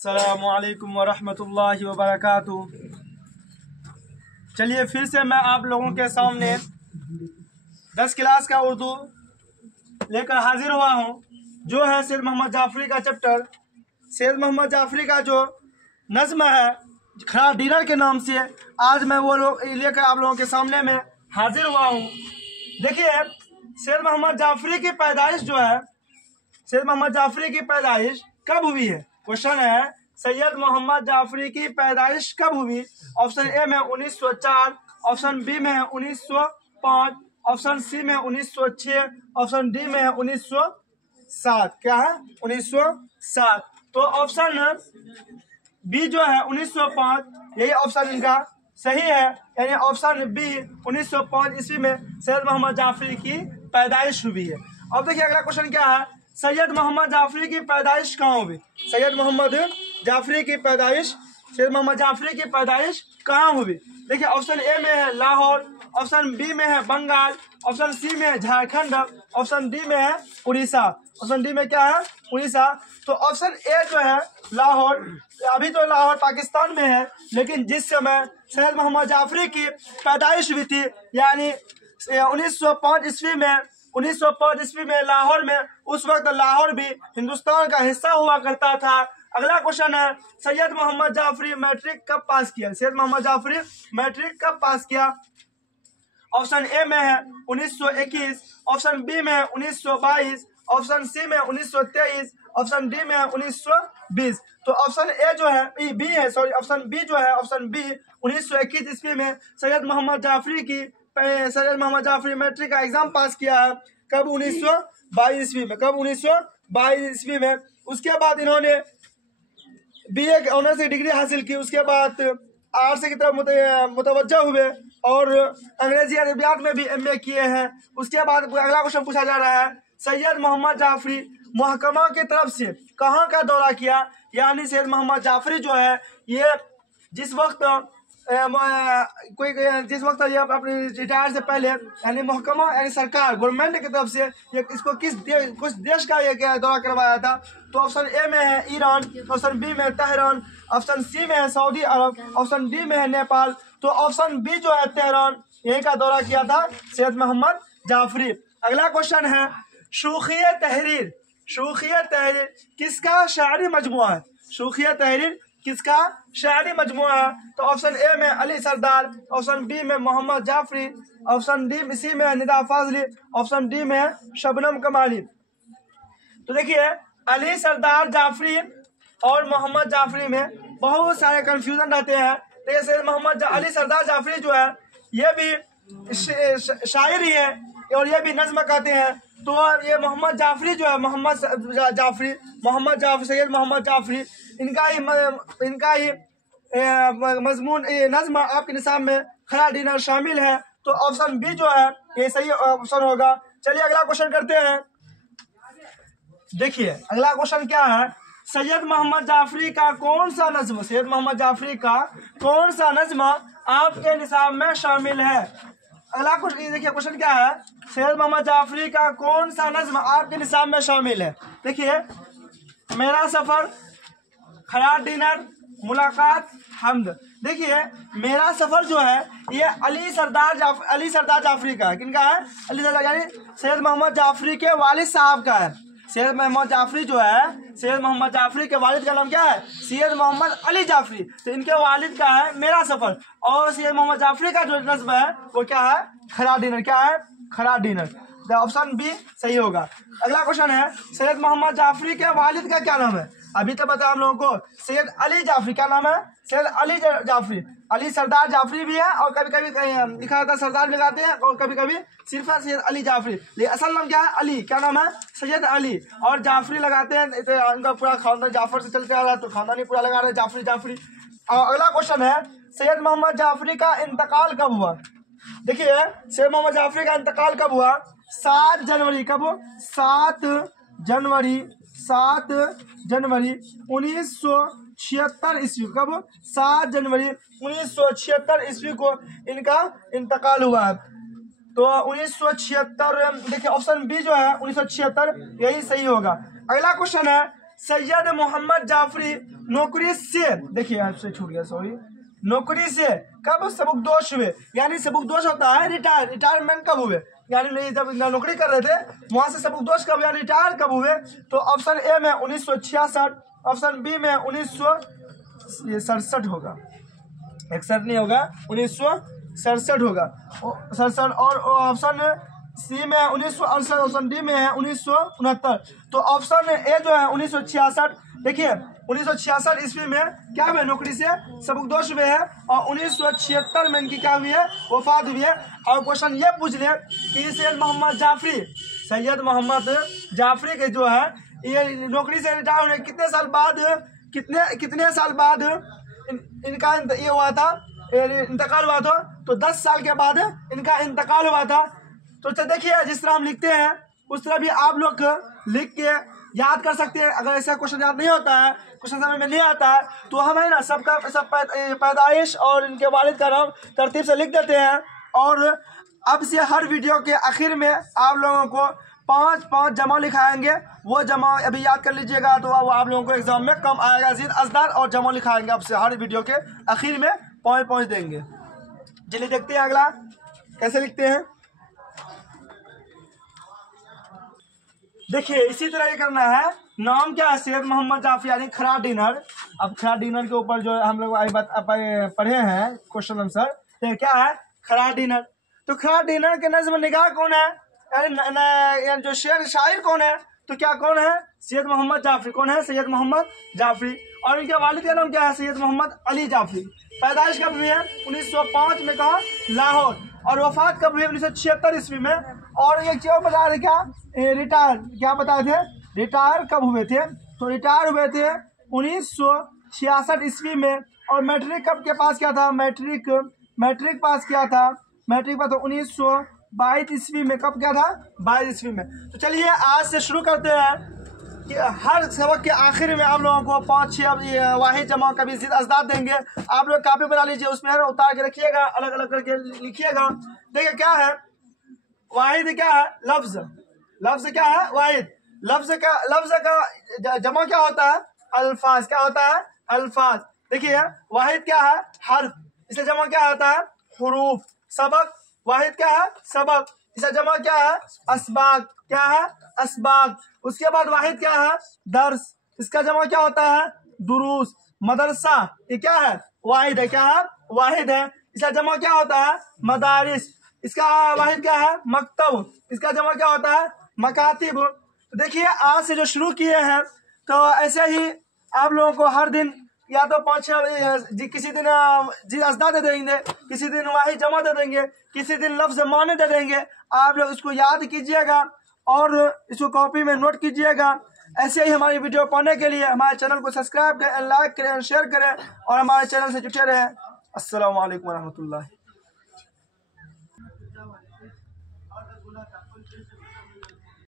अस्सलामुअलैकुम वरहमतुल्लाहि वबरकातुहू। चलिए फिर से मैं आप लोगों के सामने 10 क्लास का उर्दू लेकर हाजिर हुआ हूँ, जो है सैयद मोहम्मद जाफरी का चैप्टर। सैयद मोहम्मद जाफरी का जो नज़्म है खड़ा डिनर के नाम से, आज मैं वो लोग लेकर आप लोगों के सामने में हाजिर हुआ हूँ। देखिए, सैयद मोहम्मद जाफरी की पैदाइश जो है, सैयद मोहम्मद जाफरी की पैदाइश कब हुई है? क्वेश्चन है, सैयद मोहम्मद जाफरी की पैदाइश कब हुई? ऑप्शन ए में 1904, ऑप्शन बी में 1905, ऑप्शन सी में 1906, ऑप्शन डी में 1907। क्या है? 1907। तो ऑप्शन बी जो है 1905, यही ऑप्शन इनका सही है, यानी ऑप्शन बी 1905 ईस्वी में सैयद मोहम्मद जाफरी की पैदाइश हुई है। अब देखिए अगला क्वेश्चन क्या है, सैयद मोहम्मद जाफरी की पैदाइश कहाँ हुई? सैयद मोहम्मद जाफरी की पैदाइश, सैयद मोहम्मद जाफरी की पैदाइश कहाँ हुई? देखिए, ऑप्शन ए में है लाहौर, ऑप्शन बी में है बंगाल, ऑप्शन सी में है झारखंड, ऑप्शन डी में है उड़ीसा। ऑप्शन डी में क्या है? उड़ीसा। तो ऑप्शन ए जो है लाहौर, अभी तो लाहौर पाकिस्तान में है, लेकिन जिस समय सैयद मोहम्मद जाफरी की पैदाइश हुई थी, यानी 1905 ईस्वी में, 1905 ईस्वी में लाहौर में, उस वक्त लाहौर भी हिंदुस्तान का हिस्सा हुआ करता था। अगला क्वेश्चन है, सैयद मोहम्मद जाफरी मैट्रिक कब पास किया? सैयद मोहम्मद जाफरी मैट्रिक कब पास किया? ऑप्शन ए में है 1921, ऑप्शन बी में 1922, ऑप्शन सी में 1923, ऑप्शन डी में 1920। तो ऑप्शन ए जो है बी है, सॉरी ऑप्शन बी जो है, ऑप्शन बी 1921 ईस्वी में सैयद मोहम्मद जाफरी मैट्रिक का एग्जाम पास किया है। कब? 1922 ईस्वी में। कब? 1922 ईस्वी में। उसके बाद इन्होंने बीए ऑनर्स की डिग्री हासिल की। उसके बाद आर्ट्स की तरफ मुतवज्जा हुए और अंग्रेजी अदबियात में भी एमए किए हैं। उसके बाद अगला क्वेश्चन पूछा जा रहा है, सैयद मोहम्मद जाफरी महकमा की तरफ से कहाँ का दौरा किया? यानी सैयद मोहम्मद जाफरी जो है, ये जिस वक्त ये अपने रिटायर से पहले, यानी महकमा यानी सरकार गवर्नमेंट की तरफ से ये इसको कुछ देश का ये दौरा करवाया था। तो ऑप्शन ए में है ईरान, ऑप्शन बी में तेहरान, ऑप्शन सी में है सऊदी अरब, ऑप्शन डी में है नेपाल। तो ऑप्शन बी जो है तेहरान, यही का दौरा किया था सैयद मोहम्मद जाफरी। अगला क्वेश्चन है, शूखियत तहरीर, शूखियत तहरीर किसका शायरी मजमुआ है? शूखियत तहरीर किसका शायरी मजमुआ है? तो ऑप्शन ए में अली सरदार, ऑप्शन बी में Mohammad Jafri, option D C में निदा फाजली, ऑप्शन डी में शबनम कमाली। तो देखिए, अली सरदार जाफरी और मोहम्मद जाफरी में बहुत सारे कंफ्यूजन रहते हैं। देखिए, सैयद मोहम्मद अली सरदार जाफरी जो है, ये भी शायर ही है और ये भी नज्म कहते हैं। तो ये मोहम्मद जाफरी जो है, सैयद मोहम्मद जाफरी, इनका ही मजमून नज्म आपके निसाब में खड़ा डिनर शामिल है। तो ऑप्शन बी जो है ये सही ऑप्शन होगा। चलिए अगला क्वेश्चन करते हैं। देखिए अगला क्वेश्चन क्या है, सैयद मोहम्मद जाफरी का कौन सा नज्म, सैयद मोहम्मद जाफरी का कौन सा नज्म आपके निसाब में शामिल है? अगला क्वेश्चन देखिए, क्वेश्चन क्या है, सैयद मोहम्मद जाफरी का कौन सा नज्म आपके निसाब में शामिल है? देखिए, मेरा सफर, खड़ा डिनर, मुलाकात, हमद। देखिए, मेरा सफर जो है ये अली सरदार जाफरी का है। किनका है? अली सरदार, यानी सैयद मोहम्मद जाफरी के वालिद साहब का है। सैयद मोहम्मद जाफरी जो है, सैयद मोहम्मद जाफरी के वालिद का नाम क्या है? सैयद मोहम्मद अली जाफरी। तो इनके वालिद का है मेरा सफर, और सैयद मोहम्मद जाफरी का जो नस्ब है वो क्या है? खड़ा डिनर। क्या है? खड़ा डिनर। ऑप्शन बी सही होगा। अगला क्वेश्चन है, सैयद मोहम्मद जाफरी के वालिद का क्या नाम है? अभी तो बताया हम लोगों को, सैयद अली जाफरी। क्या नाम है? सैयद अली जाफरी। अली सरदार जाफरी भी है, और कभी कभी लिखा जाता है सरदार भी लगाते हैं, और कभी कभी सिर्फ सैयद अली जाफरी। लेकिन असल नाम क्या है? अली। क्या नाम है? सैयद अली, और जाफरी लगाते हैं। इनका पूरा खानदान जाफर से चलते आ रहा है, तो खानदान ही पूरा लगा रहे हैं जाफरी। और अगला क्वेश्चन है, सैयद मोहम्मद जाफरी का इंतकाल कब हुआ? देखिए, सैयद मोहम्मद जाफरी का इंतकाल कब हुआ? 7 जनवरी। कब? 7 जनवरी 1976 ईस्वी। कब? 7 जनवरी 1976 ईस्वी को इनका इंतकाल हुआ है। तो 1976, देखिए ऑप्शन बी जो है 1976 यही सही होगा। अगला क्वेश्चन है, सैयद मोहम्मद जाफरी नौकरी से, देखिए आपसे छूट गया सॉरी, नौकरी से कब सबकदोश हुए, यानी सबकदोश होता है रिटायरमेंट कब हुए, यानी जब नौकरी कर रहे थे वहां से सबकदोश कब या रिटायर कब हुए। तो ऑप्शन ए में 1966, ऑप्शन बी में 1967 होगा, 61 नहीं होगा, 1967 होगा 67, और ऑप्शन सी में 1968, ऑप्शन डी में है 1969। तो ऑप्शन ए जो है 1966, देखिए 1966 ईस्वी में क्या हुए, नौकरी से सबकदोश हुए हैं, और 1976 में इनकी क्या हुई है, वफात हुई है। और क्वेश्चन ये पूछ ले कि सैयद मोहम्मद जाफरी के जो है ये नौकरी से रिटायर होने कितने साल बाद, कितने साल बाद इनका ये हुआ था, इंतकाल हुआ था। तो 10 साल के बाद इनका इंतकाल हुआ था। तो देखिए जिस तरह हम लिखते हैं उस तरह भी आप लोग लिख के याद कर सकते हैं। अगर ऐसा क्वेश्चन याद नहीं होता है, क्वेश्चन समझ में नहीं आता है, तो हम है ना सब पैदाइश और इनके वालिद का नाम तरतीब से लिख देते हैं। और अब से हर वीडियो के आखिर में आप लोगों को 5 जमा लिखाएंगे, वो जमा अभी याद कर लीजिएगा, तो वो आप लोगों को एग्जाम में कम आएगा। जीद असदार और जमा लिखाएंगे, अब से हर वीडियो के आखिर में 5 देंगे। चलिए देखते हैं अगला कैसे लिखते हैं। देखिए इसी तरह ये करना है। नाम क्या है, सैयद मोहम्मद जाफरी यानी खरा डिनर। अब खरा डिनर के ऊपर जो हम लोग पढ़े हैं क्वेश्चन आंसर, तो क्या है खरा डिनर। तो खरा डिनर के नज़्म निगाह कौन है, यानी जो शेर शायर कौन है, तो क्या कौन है, सैयद मोहम्मद जाफरी। कौन है, सैयद मोहम्मद जाफरी। और इनके वालिद का नाम क्या है, सैयद मोहम्मद अली जाफरी। पैदाइश कब हुई है, 1905 में, कहा लाहौर। और वफात कब हुई, 1976 ईस्वी में। और ये क्यों बता रहे, क्या रिटायर, क्या बताए थे, रिटायर कब हुए थे, तो रिटायर हुए थे 1966 ईस्वी में। और मैट्रिक कब के पास किया था, मैट्रिक पास किया था, मैट्रिक पास 1922 ईस्वी में। कब किया था, 22 ईस्वी में। तो चलिए आज से शुरू करते हैं कि हर सबक के आखिर में आप लोगों को 5-6 वाहिद जमा कभी जिद अजदाद देंगे। आप लोग कापी बना लीजिए, उसमें उतार के रखिएगा, अलग अलग करके लिखिएगा। देखिए क्या है वाहिद, क्या है लफ्ज, लफ्ज क्या है वाहिद, लफ्ज का जमा क्या होता है, अल्फाज। क्या होता है, अल्फाज। देखिए वाहिद क्या है, हर्फ, इसे जमा क्या होता है, हुरूफ। सबक, वाहिद क्या है, सबक, इसे जमा क्या है, असबाक। क्या है, असबाक। उसके बाद वाहिद क्या है, दर्स, इसका जमा क्या होता है, दुरूस। मदरसा, ये क्या है, वाहिद है, क्या है, वाहिद है, इसका जमा क्या होता है, मदारिस। इसका वाहिद क्या है, मकतब, इसका जमा क्या होता है, मकातिब। तो देखिए आज से जो शुरू किए हैं, तो ऐसे ही आप लोगों को हर दिन या तो 5-6 किसी दिन जी अजदा दे देंगे, किसी दिन वाहिद जमा दे देंगे, किसी दिन लफ्ज माने दे देंगे। आप लोग इसको याद कीजिएगा और इसको कॉपी में नोट कीजिएगा। ऐसे ही हमारी वीडियो पाने के लिए हमारे चैनल को सब्सक्राइब करें, लाइक करें, शेयर करें और हमारे चैनल से जुटे रहें। अस्सलाम वालेकुम रहमतुल्लाह।